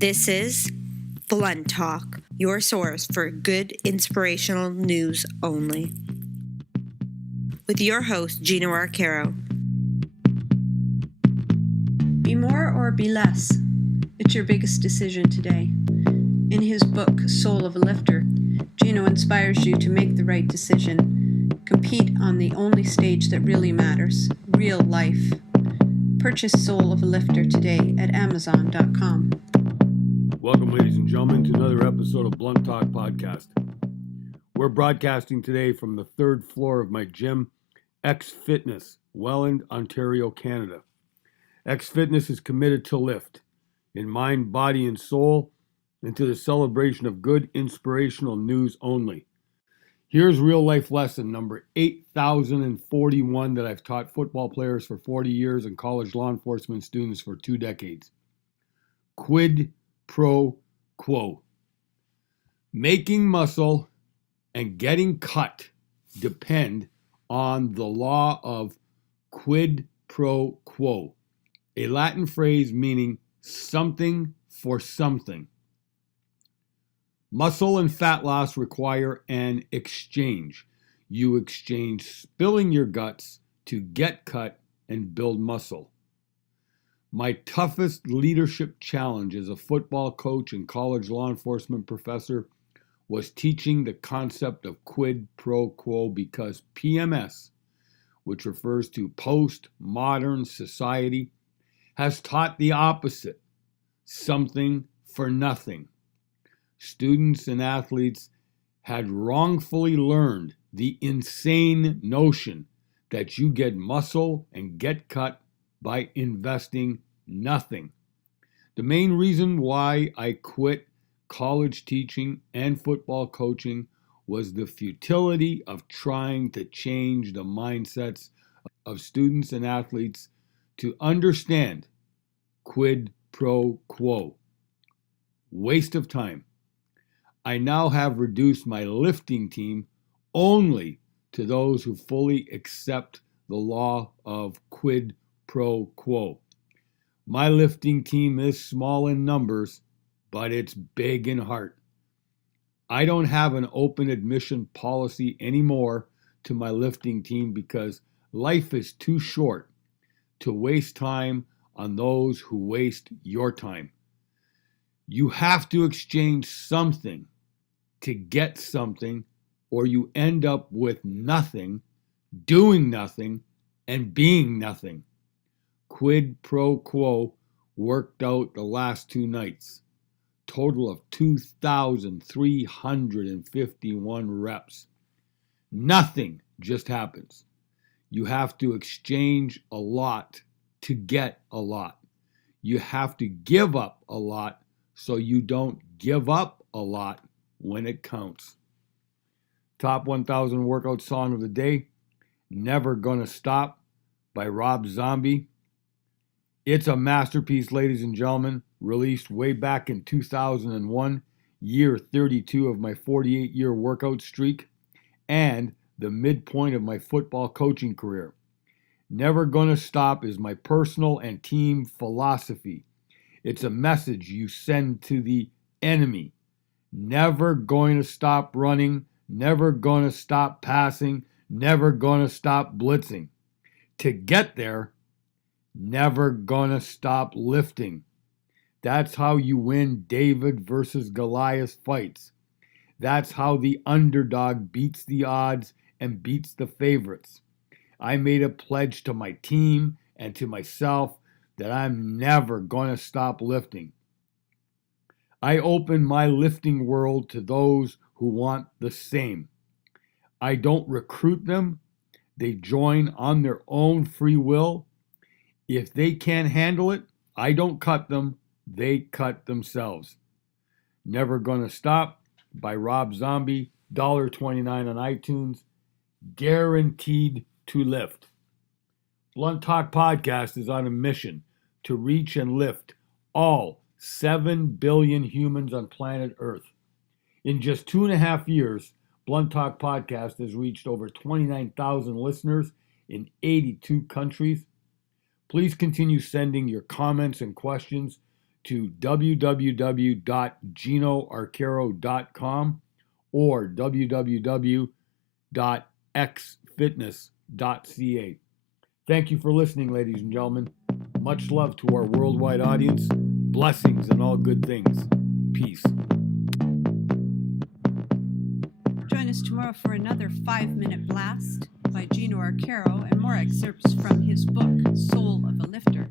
This is Blunt Talk, your source for good inspirational news only. With your host, Gino Arcaro. Be more or be less? It's your biggest decision today. In his book, Soul of a Lifter, Gino inspires you to make the right decision. Compete on the only stage that really matters, real life. Purchase Soul of a Lifter today at Amazon.com. Welcome, ladies and gentlemen, to another episode of Blunt Talk Podcast. We're broadcasting today from the third floor of my gym, X Fitness, Welland, Ontario, Canada. X Fitness is committed to lift in mind, body, and soul, and to the celebration of good inspirational news only. Here's real life lesson number 8,041 that I've taught football players for 40 years and college law enforcement students for 2 decades. Quid pro quo. Making muscle and getting cut depend on the law of quid pro quo, a Latin phrase meaning something for something. Muscle and fat loss require an exchange. You exchange spilling your guts to get cut and build muscle. My toughest leadership challenge as a football coach and college law enforcement professor was teaching the concept of quid pro quo, because PMS, which refers to post-modern society, has taught the opposite, something for nothing. Students and athletes had wrongfully learned the insane notion that you get muscle and get cut by investing nothing. The main reason why I quit college teaching and football coaching was the futility of trying to change the mindsets of students and athletes to understand quid pro quo. Waste of time. I now have reduced my lifting team only to those who fully accept the law of quid pro quo. My lifting team is small in numbers, but it's big in heart. I don't have an open admission policy anymore to my lifting team because life is too short to waste time on those who waste your time. You have to exchange something to get something, or you end up with nothing, doing nothing, and being nothing. Quid pro quo worked out the last 2 nights. Total of 2,351 reps. Nothing just happens. You have to exchange a lot to get a lot. You have to give up a lot so you don't give up a lot when it counts. Top 1,000 workout song of the day, Never Gonna Stop by Rob Zombie. It's a masterpiece, ladies and gentlemen, released way back in 2001, year 32 of my 48-year workout streak, and the midpoint of my football coaching career. Never Gonna Stop is my personal and team philosophy. It's a message you send to the enemy. Never going to stop running, never going to stop passing, never going to stop blitzing. To get there, never gonna stop lifting. That's how you win David versus Goliath fights. That's how the underdog beats the odds and beats the favorites. I made a pledge to my team and to myself that I'm never gonna stop lifting. I open my lifting world to those who want the same. I don't recruit them. They join on their own free will. If they can't handle it, I don't cut them, they cut themselves. Never Gonna Stop by Rob Zombie, $1.29 on iTunes, guaranteed to lift. Blunt Talk Podcast is on a mission to reach and lift all 7 billion humans on planet Earth. In just 2.5 years, Blunt Talk Podcast has reached over 29,000 listeners in 82 countries. Please continue sending your comments and questions to www.ginoarcaro.com or www.xfitness.ca. Thank you for listening, ladies and gentlemen. Much love to our worldwide audience. Blessings and all good things. Peace. Join us tomorrow for another 5-minute blast by Gino Arcaro and more excerpts from his book, Soul of a Lifter.